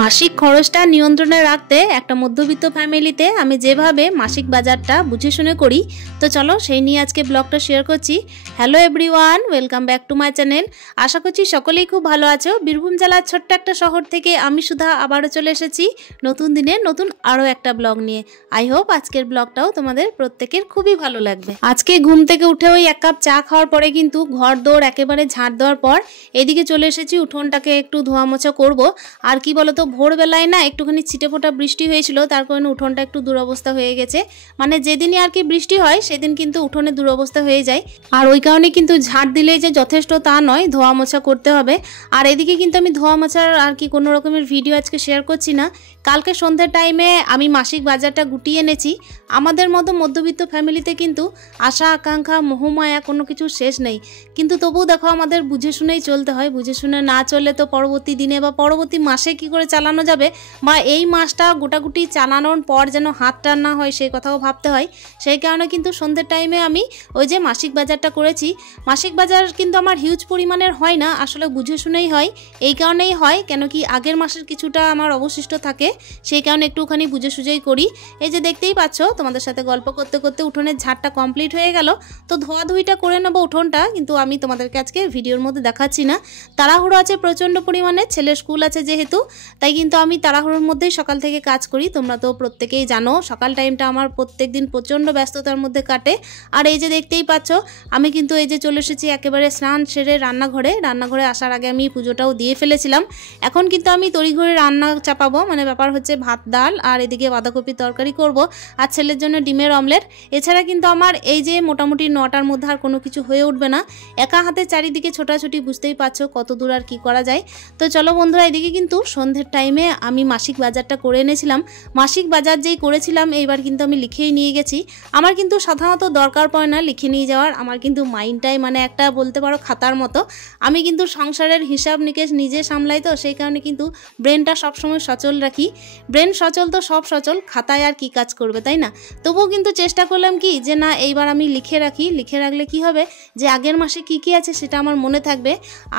মাসিক খরচটা নিয়ন্ত্রণে রাখতে একটা মধ্যবিত্ত ফ্যামিলিতে আমি যেভাবে মাসিক বাজারটা বুঝে শুনে করি, তো চলো সেই নিয়ে আজকে ব্লগটা শেয়ার করছি। Hello everyone, welcome back to my channel. আশা করছি সকলেই খুব ভালো আছো। বীরভূম জেলার ছোট্ট একটা শহর থেকে আমি সুধা আবারও চলে এসেছি নতুন দিনে নতুন আরও একটা ব্লগ নিয়ে। আই হোপ আজকের ব্লগটাও তোমাদের প্রত্যেকের খুবই ভালো লাগবে। আজকে ঘুম থেকে উঠে ওই এক কাপ চা খাওয়ার পরে কিন্তু ঘর দৌড় একেবারে ঝাঁট দেওয়ার পর এদিকে চলে এসেছি উঠোনটাকে একটু ধোয়া মোছা করবো। আর কি বলতো, ভোরবেলায় না একটুখানি ছিটেফোঁটা বৃষ্টি হয়েছিল, তার কারণে উঠোনটা একটু দুরবস্থা হয়ে গেছে। মানে যেদিনই আর কি বৃষ্টি হয় সেদিন কিন্তু উঠোনে দুরবস্থা হয়ে যায়। আর ওই কারণে কিন্তু ঝাঁট দিলেই যে যথেষ্ট তা নয়, ধোয়া মোছা করতে হবে। আর এদিকে কিন্তু আমি ধোয়া মোছার আর কি কোনো রকমের ভিডিও আজকে শেয়ার করছি না। কালকে সন্ধ্যার টাইমে আমি মাসিক বাজারটা গুটিয়ে এনেছি। আমাদের মতো মধ্যবিত্ত ফ্যামিলিতে কিন্তু আশা আকাঙ্ক্ষা মোহমায়া কোনো কিছু শেষ নেই, কিন্তু তবুও দেখো আমাদের বুঝে শুনেই চলতে হয়। বুঝে শুনে না চললে তো পরবর্তী দিনে বা পরবর্তী মাসে কি করে চালানো যাবে, বা এই মাসটা গোটাগুটি চালানোর পর যেন হাত টান না হয় সেই কথাও ভাবতে হয়। সেই কারণে কিন্তু সন্ধ্যের টাইমে আমি ওই যে মাসিক বাজারটা করেছি। মাসিক বাজার কিন্তু আমার হিউজ পরিমাণের হয় না, আসলে বুঝে শুনেই হয়। এই কারণেই হয় কেন কি আগের মাসের কিছুটা আমার অবশিষ্ট থাকে, সেই কারণে একটুখানি বুঝে সুঝেই করি। এই যে দেখতেই পাচ্ছ, তোমাদের সাথে গল্প করতে করতে উঠোনের ঝাড়টা কমপ্লিট হয়ে গেল। তো ধোয়াধুইটা করে নেবো উঠোনটা, কিন্তু আমি তোমাদেরকে আজকে ভিডিওর মধ্যে দেখাচ্ছি না। তাড়াহুড়ো আছে প্রচণ্ড পরিমাণে, ছেলের স্কুল আছে যেহেতু, তাই কিন্তু আমি তাড়াহুড়োর মধ্যেই সকাল থেকে কাজ করি। তোমরা তো প্রত্যেকেই জানো সকাল টাইমটা আমার প্রত্যেক দিন প্রচণ্ড ব্যস্ততার মধ্যে কাটে। আর এই যে দেখতেই পাচ্ছ, আমি কিন্তু এই যে চলে এসেছি একেবারে স্নান সেরে রান্নাঘরে আসার আগে আমি পুজোটাও দিয়ে ফেলেছিলাম। এখন কিন্তু আমি তড়িঘড়ি রান্না চাপাবো, মানে ব্যাপার হচ্ছে ভাত ডাল আর এদিকে বাঁধাকপির তরকারি করব, আর ছেলের জন্য ডিমের অমলেট। এছাড়া কিন্তু আমার এই যে মোটামুটি 9টার মধ্যে আর কোনো কিছু হয়ে উঠবে না। একা হাতে চারিদিকে ছোটাছুটি, বুঝতেই পারছো কত দূর আর কি করা যায়। তো চলো বন্ধুরা, এদিকে কিন্তু সন্ধ্যের টাইমে আমি মাসিক বাজারটা করে এনেছিলাম। মাসিক বাজার যেই করেছিলাম এইবার কিন্তু আমি লিখেই নিয়ে গেছি। আমার কিন্তু সাধারণত দরকার পড়ে না লিখে নিয়ে যাওয়ার, আমার কিন্তু মাইন্ডটাই মানে একটা বলতে পারো খাতার মতো। আমি কিন্তু সংসারের হিসাব নিকেশ নিজে সামলাই, তো সেই কারণে কিন্তু ব্রেনটা সবসময় সচল রাখি। ব্রেন সচল তো সব সচল, খাতায় আর কি কাজ করবে, তাই না? তবুও কিন্তু চেষ্টা করলাম কি যে না, এইবার আমি লিখে রাখি। লিখে রাখলে কি হবে যে আগের মাসে কি কি আছে সেটা আমার মনে থাকবে।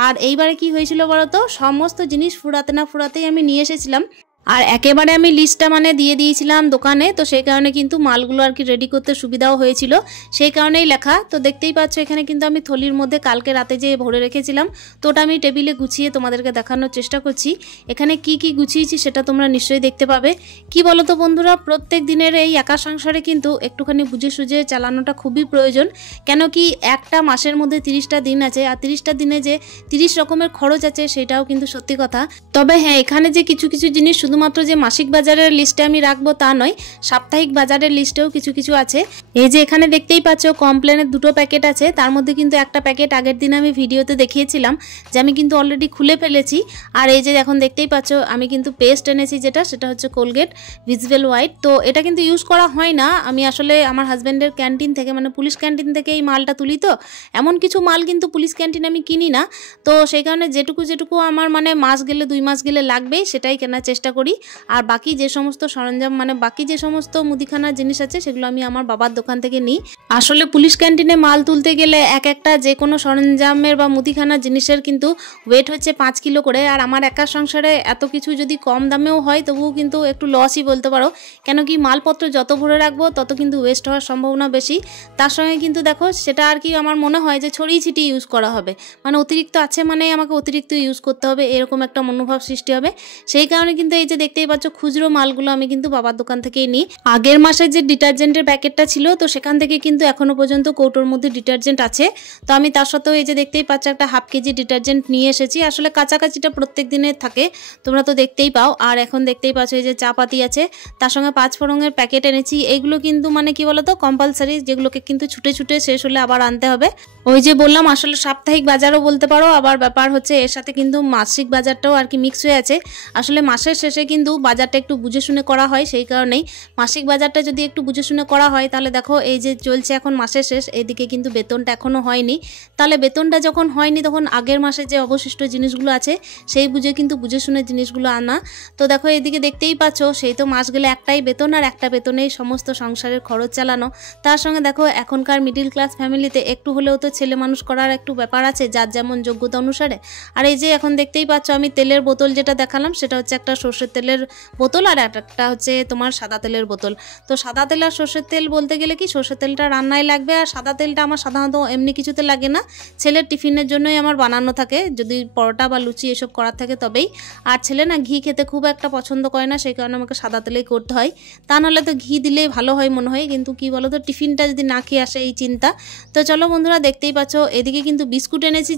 আর এইবারে কি হয়েছিল বলতো, সমস্ত জিনিস ফুরাতে না ফুরাতেই আমি নিয়ে এসেছিলাম। আর একেবারে আমি লিস্টটা মানে দিয়ে দিয়েছিলাম দোকানে, তো সেই কারণে কিন্তু মালগুলো আর কি রেডি করতে সুবিধাও হয়েছিল, সেই কারণেই লেখা। তো দেখতেই পাচ্ছ এখানে কিন্তু আমি থলির মধ্যে কালকে রাতে যে ভরে রেখেছিলাম, তো ওটা আমি টেবিলে গুছিয়ে তোমাদেরকে দেখানোর চেষ্টা করছি। এখানে কি কি গুছিয়েছি সেটা তোমরা নিশ্চয়ই দেখতে পাবে। কি বলো তো বন্ধুরা, প্রত্যেক দিনের এই একা সংসারে কিন্তু একটুখানি বুঝে সুঝে চালানোটা খুবই প্রয়োজন। কেন কি একটা মাসের মধ্যে 30টা দিন আছে, আর 30টা দিনে যে 30 রকমের খরচ আছে সেটাও কিন্তু সত্যি কথা। তবে হ্যাঁ, এখানে যে কিছু কিছু জিনিস শুধুমাত্র যে মাসিক বাজারের লিস্টে আমি রাখবো তা নয়, সাপ্তাহিক বাজারের লিস্টেও কিছু কিছু আছে। এই যে এখানে দেখতেই পাচ্ছ কমপ্লেনের 2টো প্যাকেট আছে, তার মধ্যে কিন্তু একটা প্যাকেট আগের দিন আমি ভিডিওতে দেখিয়েছিলাম যে আমি কিন্তু অলরেডি খুলে ফেলেছি। আর এই যে এখন দেখতেই পাচ্ছ আমি কিন্তু পেস্ট এনেছি, সেটা হচ্ছে কোলগেট ভিজিবল হোয়াইট। তো এটা কিন্তু ইউজ করা হয় না, আমি আসলে আমার হাজব্যান্ডের ক্যান্টিন থেকে মানে পুলিশ ক্যান্টিন থেকে এই মালটা তুলি। তো এমন কিছু মাল কিন্তু পুলিশ ক্যান্টিনে আমি কিনি না, তো সেই কারণে যেটুকু আমার মানে মাস গেলে 2 মাস গেলে লাগবেই সেটাই কেনার চেষ্টা করি। আর বাকি যে সমস্ত সরঞ্জাম মানে বাকি যে সমস্ত মুদিখানার জিনিস আছে সেগুলো আমি আমার বাবার দোকান থেকে নিই। আসলে পুলিশ ক্যান্টিনে মাল তুলতে গেলে একটা যে কোনো সরঞ্জামের বা মুদিখানার জিনিসের কিন্তু ওয়েট হচ্ছে 5 কিলো করে। আর আমার একা সংসারে এত কিছু যদি কম দামেও হয় তবুও কিন্তু একটু লসই বলতে পারো, কেন কি মালপত্র যত ভরে রাখবো তত কিন্তু ওয়েস্ট হওয়ার সম্ভাবনা বেশি। তার সঙ্গে কিন্তু দেখো সেটা আর কি আমার মনে হয় যে ছড়িয়ে ছিটিয়ে ইউজ করা হবে, মানে অতিরিক্ত আছে মানে আমাকে অতিরিক্ত ইউজ করতে হবে, এরকম একটা মনোভাব সৃষ্টি হবে। সেই কারণে কিন্তু এই যে দেখতেই পাচ্ছ খুচরো মালগুলো আমি কিন্তু বাবার দোকান থেকেই নিই। আগের মাসে যে ডিটারজেন্টের প্যাকেটটা ছিল, তো সেখান থেকে কিন্তু এখনো পর্যন্ত কৌটোর মধ্যে ডিটারজেন্ট আছে। তো আমি তার সাথেও এই যে দেখতেই পাচ্ছ একটা হাফ কেজি ডিটারজেন্ট নিয়ে এসেছি। আসলে কাছাকাছিটা প্রত্যেক দিনের থাকে, তোমরা তো দেখতেই পাও। আর এখন দেখতেই পাচ্ছ এই যে চা পাতি আছে, তার সঙ্গে 5 ফোড়নের প্যাকেট এনেছি। এইগুলো কিন্তু মানে কি বলতো কম্পালসারি, যেগুলোকে কিন্তু ছুটে ছুটে শেষ হলে আবার আনতে হবে। ওই যে বললাম আসলে সাপ্তাহিক বাজারও বলতে পারো, আবার ব্যাপার হচ্ছে এর সাথে কিন্তু মাসিক বাজারটাও আর কি মিক্স হয়ে আছে। আসলে মাসের শেষে শেষে কিন্তু বাজারটা একটু বুঝে শুনে করা হয়, সেই কারণেই মাসিক বাজারটা যদি একটু বুঝে শুনে করা হয় তাহলে দেখো এই যে চলছে এখন মাসের শেষ, এদিকে কিন্তু বেতনটা এখনও হয়নি। তাহলে বেতনটা যখন হয়নি তখন আগের মাসে যে অবশিষ্ট জিনিসগুলো আছে সেই বুঝে কিন্তু বুঝে শুনে জিনিসগুলো আনা। তো দেখো এদিকে দেখতেই পাচ্ছ, সেই তো মাস গেলে একটাই বেতন আর একটা বেতনেই সমস্ত সংসারের খরচ চালানো। তার সঙ্গে দেখো এখনকার মিডিল ক্লাস ফ্যামিলিতে একটু হলেও তো ছেলে মানুষ করার একটু ব্যাপার আছে, যার যেমন যোগ্যতা অনুসারে। আর এই যে এখন দেখতেই পাচ্ছ আমি তেলের বোতল যেটা দেখালাম সেটা হচ্ছে একটা সর্ষের তেলের বোতল আর একটা হচ্ছে তোমার সাদা তেলের বোতল। তো সাদা তেল আর সর্ষের তেল বলতে গেলে কি সর্ষের তেলটা রান্নায় লাগবে আর সাদা তেলটা আমার সাধারণত এমনি কিছুতে লাগে না, ছেলের টিফিনের জন্যই আমার বানানো থাকে, যদি পরোটা বা লুচি এসব করার থাকে তবেই। আর ছেলে না ঘি খেতে খুব একটা পছন্দ করে না, সেই কারণে আমাকে সাদা তেলেই করতে হয়। তা নাহলে তো ঘি দিলেই ভালো হয় মনে হয়, কিন্তু কি বলো তো টিফিনটা যদি না খেয়ে আসে এই চিন্তা। তো চলো বন্ধুরা দেখতেই পাচ্ছ এদিকে কিন্তু বিস্কুট এনেছি,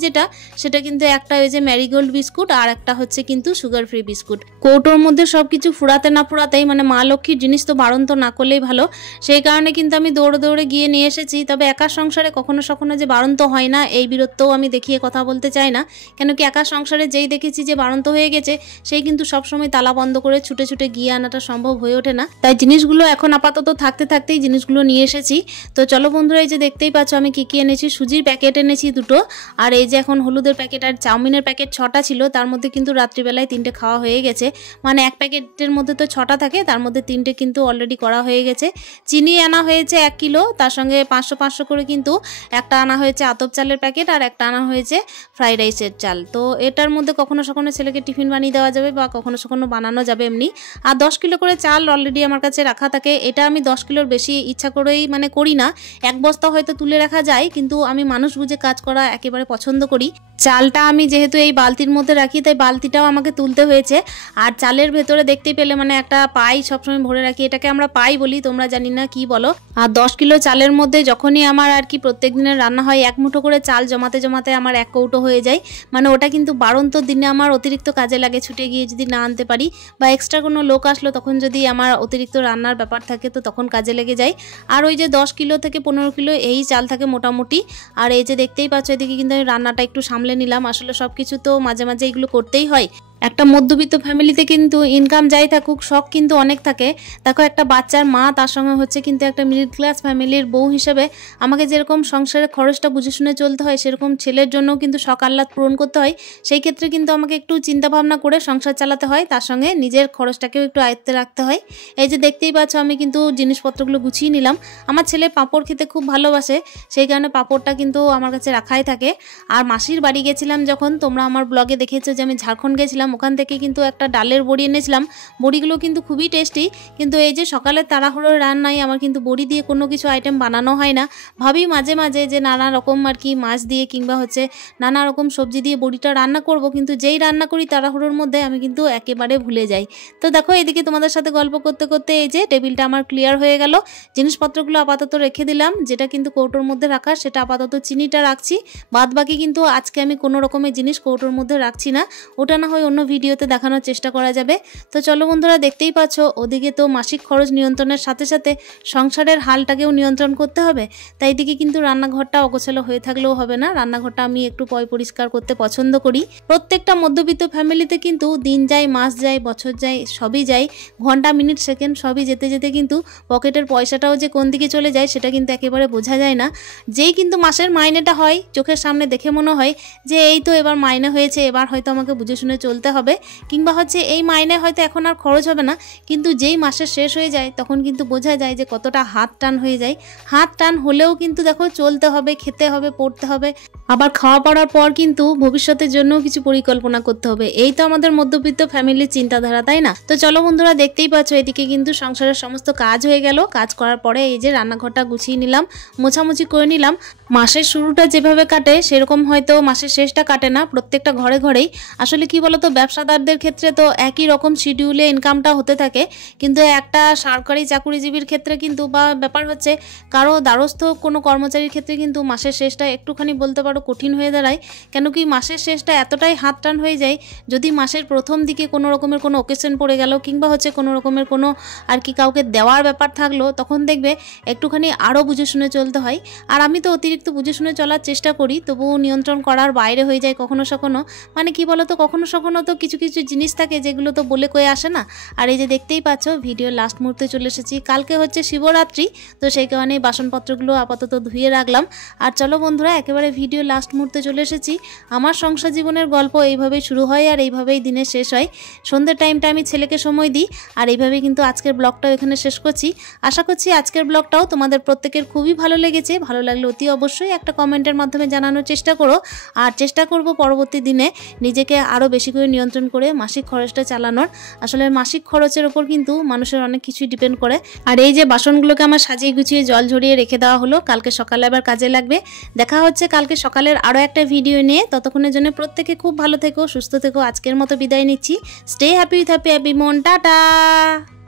সেটা কিন্তু একটা ওই যে ম্যারিগোল্ড বিস্কুট আর একটা হচ্ছে কিন্তু সুগার ফ্রি বিস্কুট। কৌটোর মধ্যে সব কিছু ফুরাতে না ফুরাতেই মানে মা লক্ষ্মীর জিনিস তো বারণ তো না করলেই ভালো, সেই কারণে কিন্তু আমি দৌড়ে দৌড়ে গিয়ে নিয়ে এসেছি। তবে একা সংসারে কখনো সখনো যে বারণ তো হয় না এই বিরত্বও আমি দেখিয়ে কথা বলতে চাই না, কেন কি একা সংসারে যেই দেখেছি যে বারণ তো হয়ে গেছে সেই কিন্তু সবসময় তালা বন্ধ করে ছুটে ছুটে গিয়ে আনাটা সম্ভব হয়ে ওঠে না, তাই জিনিসগুলো এখন আপাতত থাকতে থাকতেই জিনিসগুলো নিয়ে এসেছি। তো চলো বন্ধুরা এই যে দেখতেই পাচ্ছ আমি কি এনেছি, সুজির প্যাকেট এনেছি 2টো, আর এই যে এখন হলুদের প্যাকেট আর চাউমিনের প্যাকেট 6টা ছিল, তার মধ্যে কিন্তু রাত্রিবেলায় 3টে খাওয়া হয়ে গেছে, মানে এক প্যাকেটের মধ্যে তো 6টা থাকে, তার মধ্যে 3টে কিন্তু অলরেডি করা হয়ে গেছে। চিনি আনা হয়েছে 1 কিলো, তার সঙ্গে 500 করে কিন্তু একটা আনা হয়েছে আতপ চালের প্যাকেট আর একটা আনা হয়েছে ফ্রাইড রাইসের চাল। তো এটার মধ্যে কখনো সখনো ছেলেকে টিফিন বানিয়ে দেওয়া যাবে বা কখনো সখনো বানানো যাবে এমনি। আর 10 কিলো করে চাল অলরেডি আমার কাছে রাখা থাকে, এটা আমি 10 কিলোর বেশি ইচ্ছা করেই মানে করি না, 1 বস্তা হয়তো তুলে রাখা যায়, কিন্তু আমি মানুষ বুঝে কাজ করা একেবারে পছন্দ করি। চালটা আমি যেহেতু এই বালতির মধ্যে রাখি তাই বালতিটাও আমাকে তুলতে হয়েছে। আর চালের ভেতরে দেখতে পেলে মানে একটা পাই সবসময় ভরে রাখি, এটাকে আমরা পাই বলি, তোমরা জানি না কি বলো। আর 10 কিলো চালের মধ্যে যখনই আমার আর কি প্রত্যেক দিনের রান্না হয় 1 মুঠো করে চাল জমাতে জমাতে আমার 1 কৌটো হয়ে যায়, মানে ওটা কিন্তু বাড়ন্ত দিনে আমার অতিরিক্ত কাজে লাগে, ছুটে গিয়ে যদি না আনতে পারি বা এক্সট্রা কোনো লোক আসলো তখন যদি আমার অতিরিক্ত রান্নার ব্যাপার থাকে তো তখন কাজে লেগে যায়। আর ওই যে 10 কিলো থেকে 15 কিলো এই চাল থাকে মোটামুটি। আর এই যে দেখতেই পাচ্ছ এদিকে কিন্তু আমি রান্নাটা একটু সামলে নিলাম, আসলে সব কিছু তো মাঝে মাঝে এগুলো করতেই হয়। একটা মধ্যবিত্ত ফ্যামিলিতে কিন্তু ইনকাম যাই থাকুক শখ কিন্তু অনেক থাকে। দেখো একটা বাচ্চার মা, তার সঙ্গে হচ্ছে কিন্তু একটা মিডল ক্লাস ফ্যামিলির বউ হিসেবে আমাকে যেরকম সংসারের খরচটা বুঝে শুনে চলতে হয় সেরকম ছেলের জন্যও কিন্তু শখ আহ্লাদ পূরণ করতে হয়, সেই ক্ষেত্রে কিন্তু আমাকে একটু চিন্তা ভাবনা করে সংসার চালাতে হয়, তার সঙ্গে নিজের খরচটাকেও একটু আয়ত্তে রাখতে হয়। এই যে দেখতেই পাচ্ছ আমি কিন্তু জিনিসপত্রগুলো গুছিয়ে নিলাম। আমার ছেলে পাঁপড় খেতে খুব ভালোবাসে, সেই কারণে পাঁপড়টা কিন্তু আমার কাছে রাখাই থাকে। আর মাসির বাড়ি গেছিলাম যখন, তোমরা আমার ব্লগে দেখেছো যে আমি ঝাড়খণ্ড গেছিলাম, ওখান থেকে কিন্তু একটা ডালের বড়ি এনেছিলাম, বড়িগুলো কিন্তু খুবই টেস্টি। কিন্তু এই যে সকালে তাড়াহুড়োর রান্নায় আমার কিন্তু বড়ি দিয়ে কোনো কিছু আইটেম বানানো হয় না, ভাবি মাঝে মাঝে যে নানা রকম আর কি মাছ দিয়ে কিংবা হচ্ছে নানা রকম সবজি দিয়ে বড়িটা রান্না করব, কিন্তু যেই রান্না করি তাড়াহুড়োর মধ্যে আমি কিন্তু একেবারে ভুলে যাই। তো দেখো এদিকে তোমাদের সাথে গল্প করতে করতে এই যে টেবিলটা আমার ক্লিয়ার হয়ে গেল, জিনিসপত্রগুলো আপাতত রেখে দিলাম, যেটা কিন্তু কৌটোর মধ্যে রাখা সেটা আপাতত চিনিটা রাখছি, বাদ বাকি কিন্তু আজকে আমি কোনো রকমের জিনিস কৌটোর মধ্যে রাখছি না, ওটা না হয় অন্য ভিডিওতে দেখানোর চেষ্টা করা যাবে। তো চলো বন্ধুরা দেখতেই পাচ্ছ ওদিকে তো মাসিক খরচ নিয়ন্ত্রণের সাথে সাথে সংসারের হালটাকেও নিয়ন্ত্রণ করতে হবে, তাই এদিকে কিন্তু রান্নাঘরটা অগোছালো হয়ে থাকলেও হবে না, রান্নাঘরটা আমি একটু পরিষ্কার করতে পছন্দ করি। প্রত্যেকটা মধ্যবিত্ত ফ্যামিলিতে কিন্তু দিন যায়, মাস যায়, বছর যায়, সবই যায়, ঘন্টা মিনিট সেকেন্ড সবই যেতে যেতে কিন্তু পকেটের পয়সাটাও যে কোন দিকে চলে যায় সেটা কিন্তু একেবারে বোঝা যায় না। যেই কিন্তু মাসের মাইনেটা হয় চোখের সামনে দেখে মনে হয় যে এই তো এবার মাইনে হয়েছে, এবার হয়তো আমাকে বুঝে শুনে চলতে হবে, কিংবা হচ্ছে এই মাইনে হয়তো এখন আর খরচ হবে না, কিন্তু যেই মাসের শেষ হয়ে যায় তখন কিন্তু বোঝা যায় যে কতটা হাত টান হয়ে যায়। হাত টান হলেও কিন্তু দেখো চলতে হবে, খেতে হবে, পড়তে হবে, আবার খাওয়া পড়ার পর কিন্তু ভবিষ্যতের জন্য কিছু পরিকল্পনা করতে হবে, এই তো আমাদের মধ্যবিত্ত ফ্যামিলির চিন্তাধারা, তাই না? তো চলো বন্ধুরা দেখতেই পাচ্ছ এদিকে কিন্তু সংসারের সমস্ত কাজ হয়ে গেল, কাজ করার পরে এই যে রান্নাঘরটা গুছিয়ে নিলাম, মোছামুছি করে নিলাম। মাসের শুরুটা যেভাবে কাটে সেরকম হয়তো মাসের শেষটা কাটে না প্রত্যেকটা ঘরে ঘরেই। আসলে কি বলতো, ব্যবসাদারদের ক্ষেত্রে তো একই রকম শিডিউলে ইনকামটা হতে থাকে, কিন্তু একটা সরকারি চাকুরিজীবীর ক্ষেত্রে কিন্তু বা ব্যাপার হচ্ছে কারো দ্বারস্থ কোনো কর্মচারীর ক্ষেত্রে কিন্তু মাসের শেষটা একটুখানি বলতে পারো কঠিন হয়ে দাঁড়ায়, কেন কি মাসের শেষটা এতটাই হাত টান হয়ে যায়, যদি মাসের প্রথম দিকে কোনো রকমের কোনো অকেশন পড়ে গেল কিংবা হচ্ছে কোনো রকমের কোনো আর কি কাউকে দেওয়ার ব্যাপার থাকলো, তখন দেখবে একটুখানি আরও বুঝে শুনে চলতে হয়। আর আমি তো অতিরিক্ত বুঝে শুনে চলার চেষ্টা করি, তবুও নিয়ন্ত্রণ করার বাইরে হয়ে যায় কখনো সখনো। মানে কি বলতো, কখনো সখনো তো কিছু কিছু জিনিস থাকে যেগুলো তো বলে কয়ে আসে না। আর এই যে দেখতেই পাচ্ছ ভিডিও লাস্ট মুহূর্তে চলে এসেছি। কালকে হচ্ছে শিবরাত্রি, তো সেই কারণে বাসনপত্রগুলো আপাতত ধুয়ে রাখলাম। আর চলো বন্ধুরা, একেবারে ভিডিও লাস্ট মুহূর্তে চলে এসেছি। আমার সংসার জীবনের গল্প এইভাবেই শুরু হয় আর এইভাবেই দিনে শেষ হয়। সন্ধ্যের টাইমটা আমি ছেলেকে সময় দিই আর এইভাবেই কিন্তু আজকের ব্লগটাও এখানে শেষ করছি। আশা করছি আজকের ব্লগটাও তোমাদের প্রত্যেকের খুবই ভালো লেগেছে। ভালো লাগলে অতি অবশ্যই একটা কমেন্টের মাধ্যমে জানানোর চেষ্টা করো। আর চেষ্টা করব পরবর্তী দিনে নিজেকে আরও বেশি করে নিয়ন্ত্রণ করে মাসিক খরচটা চালানোর। আসলে মাসিক খরচের ওপর কিন্তু মানুষের অনেক কিছুই ডিপেন্ড করে। আর এই যে বাসনগুলোকে আমার সাজিয়ে গুছিয়ে জল ঝরিয়ে রেখে দেওয়া হলো, কালকে সকালে আবার কাজে লাগবে। দেখা হচ্ছে কালকে সকালের আরও একটা ভিডিও নিয়ে। ততক্ষণের জন্য প্রত্যেকে খুব ভালো থেকো, সুস্থ থেকো। আজকের মতো বিদায় নিচ্ছি। স্টে হ্যাপি উইথ হ্যাপি মন। টাটা।